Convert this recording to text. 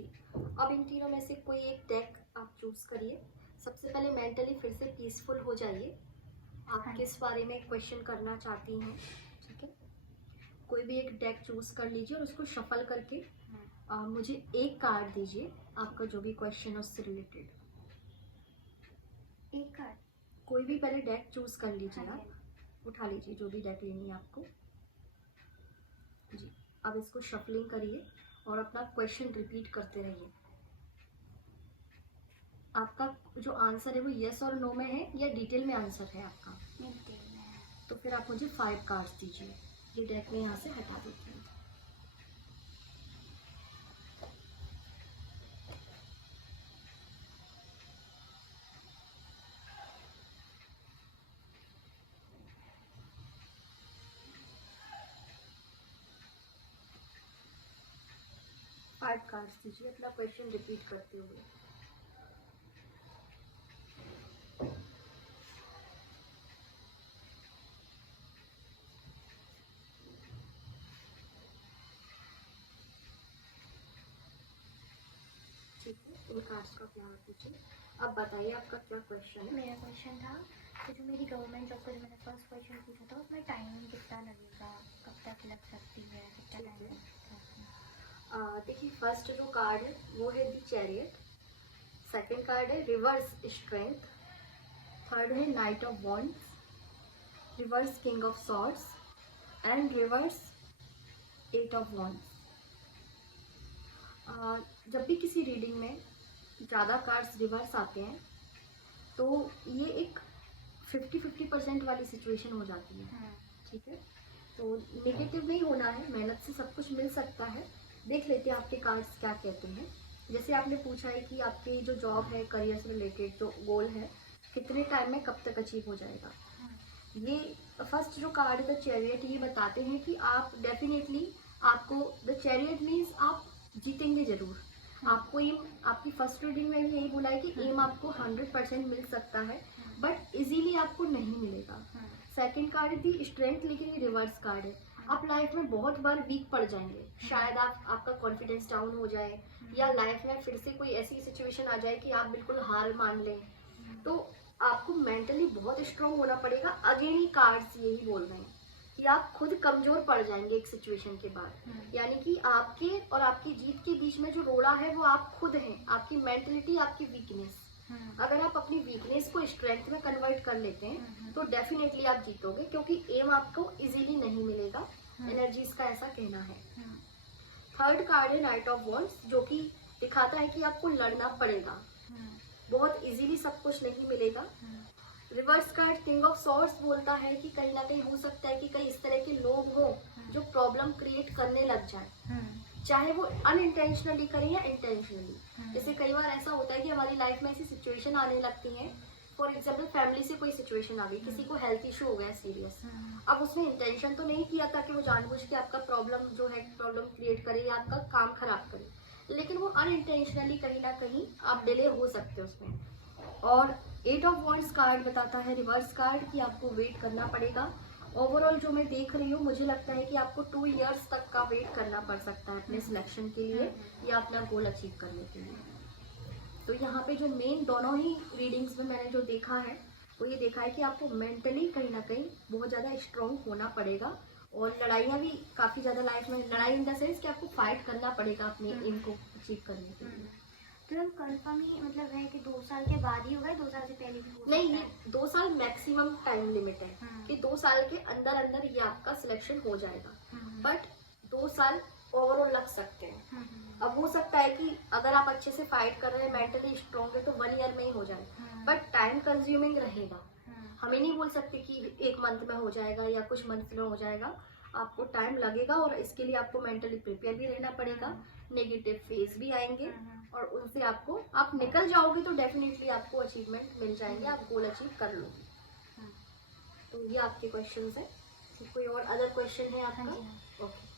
जी। अब इन तीनों में से कोई एक डेक आप चूज करिए। सबसे पहले मेंटली फिर से पीसफुल हो जाइए। आप हाँ। किस बारे में क्वेश्चन करना चाहती हैं, ठीक है। कोई भी एक डेक चूज कर लीजिए और उसको शफल करके मुझे एक कार्ड दीजिए, आपका जो भी क्वेश्चन है उससे रिलेटेड। एक कार्ड? कोई भी पहले डेक चूज कर लीजिए। हाँ, आप उठा लीजिए जो भी डेक लेनी है आपको जी। अब इसको शफलिंग करिए और अपना क्वेश्चन रिपीट करते रहिए। आपका जो आंसर है वो यस और नो में है या डिटेल में आंसर है आपका? डिटेल में है। तो फिर आप मुझे 5 कार्ड्स दीजिए। ये डेक में यहाँ से हटा देती हूँ। फाइव कार्ड्स दीजिए अपना क्वेश्चन रिपीट करते हुए। ठीक है, इन कार्ड्स का क्या पूछिए। अब बताइए आपका क्या क्वेश्चन है। मेरा क्वेश्चन था कि जो मेरी गवर्नमेंट जॉब का जो मैंने फर्स्ट क्वेश्चन पूछा था उसमें टाइमिंग कितना लगेगा, कब तक लग सकती है, कितना टाइम लग सकता है? देखिए, फर्स्ट जो कार्ड है वो है द चैरियट, सेकंड कार्ड है रिवर्स स्ट्रेंथ, थर्ड है night of wands, reverse king of swords and reverse 8 of wands. जब भी किसी रीडिंग में ज़्यादा कार्ड्स रिवर्स आते हैं तो ये एक 50-50% वाली सिचुएशन हो जाती है, ठीक है। तो नेगेटिव नहीं होना है, मेहनत से सब कुछ मिल सकता है। देख लेते हैं आपके कार्ड्स क्या कहते हैं। जैसे आपने पूछा है कि आपकी जो जॉब है, करियर से रिलेटेड जो गोल है, कितने टाइम में कब तक अचीव हो जाएगा। ये फर्स्ट जो कार्ड द चैरियट ये बताते हैं कि आप डेफिनेटली, आपको द चैरियट मीन्स आप जीतेंगे जरूर। आपको एम, आपकी फर्स्ट रीडिंग में भी यही बोला है कि एम आपको 100% मिल सकता है, बट इजीली आपको नहीं मिलेगा। सेकंड कार्ड है दी स्ट्रेंथ, लेकिन ये रिवर्स कार्ड है। आप लाइफ में बहुत बार वीक पड़ जाएंगे, शायद आपका कॉन्फिडेंस डाउन हो जाए या लाइफ में फिर से कोई ऐसी सिचुएशन आ जाए कि आप बिल्कुल हार मान लें। तो आपको मेंटली बहुत स्ट्रांग होना पड़ेगा। अगेन ही कार्ड्स यही बोल रहे हैं कि आप खुद कमजोर पड़ जाएंगे एक सिचुएशन के बाद। यानी कि आपके और आपकी जीत के बीच में जो रोड़ा है वो आप खुद हैं, आपकी मेंटलिटी, आपकी वीकनेस। अगर आप अपनी वीकनेस को स्ट्रेंथ में कन्वर्ट कर लेते हैं तो डेफिनेटली आप जीतोगे, क्योंकि एम आपको इजीली नहीं मिलेगा, एनर्जीज का ऐसा कहना है। थर्ड कार्ड है नाइट ऑफ वॉन्ड्स, जो कि दिखाता है कि आपको लड़ना पड़ेगा, बहुत इजीली सब कुछ नहीं मिलेगा। Reverse card king of swords बोलता है कि कहीं ना कहीं हो सकता है कि कई इस तरह के लोग हों जो प्रॉब्लम क्रिएट करने लग जाए, चाहे वो अनइंटेंशनली करें या इंटेंशनली। जैसे कई बार ऐसा होता है कि हमारी लाइफ में ऐसी सिचुएशन आने लगती है, फॉर एग्जाम्पल फैमिली से कोई सिचुएशन आ गई, किसी को हेल्थ इशू हो गया सीरियस। अब उसने इंटेंशन तो नहीं किया था कि वो जानबूझ के आपका प्रॉब्लम जो है प्रॉब्लम क्रिएट करे या आपका काम खराब करे, लेकिन वो अनइंटेंशनली कहीं ना कहीं आप डिले हो सकते हो उसमें। और 8 ऑफ वॉन्ड्स कार्ड बताता है रिवर्स कार्ड कि आपको वेट करना पड़ेगा। ओवरऑल जो मैं देख रही हूँ, मुझे लगता है कि आपको 2 इयर्स तक का वेट करना पड़ सकता है अपने सिलेक्शन के लिए या अपना गोल अचीव करने के लिए। तो यहाँ पे जो मेन दोनों ही रीडिंग्स में मैंने जो देखा है वो ये देखा है कि आपको मेंटली कहीं ना कहीं बहुत ज़्यादा स्ट्रॉन्ग होना पड़ेगा, और लड़ाइयाँ भी काफ़ी ज़्यादा लाइफ में, लड़ाई इन द सेंस कि आपको फाइट करना पड़ेगा अपने एम को अचीव करने के लिए। तो कंफर्म ही मतलब है कि 2 साल के बाद ही होगा, 2 साल से पहले भी हो सकता है? नहीं, 2 साल मैक्सिमम टाइम लिमिट है कि 2 साल के अंदर अंदर ये आपका सिलेक्शन हो जाएगा, बट 2 साल ओवरऑल लग सकते हैं। अब हो सकता है कि अगर आप अच्छे से फाइट कर रहे हैं, मेंटली स्ट्रॉन्ग है, तो 1 ईयर में ही हो जाए, बट टाइम कंज्यूमिंग रहेगा। हमें नहीं बोल सकते कि 1 मंथ में हो जाएगा या कुछ मंथ में हो जाएगा, आपको टाइम लगेगा और इसके लिए आपको मेंटली प्रिपेयर भी रहना पड़ेगा। नेगेटिव फेज भी आएंगे और उनसे आप निकल जाओगे तो डेफिनेटली आपको अचीवमेंट मिल जाएंगे, आप गोल अचीव कर लोगे। तो ये आपके क्वेश्चंस है। कोई और अदर क्वेश्चन है आपका? ओके।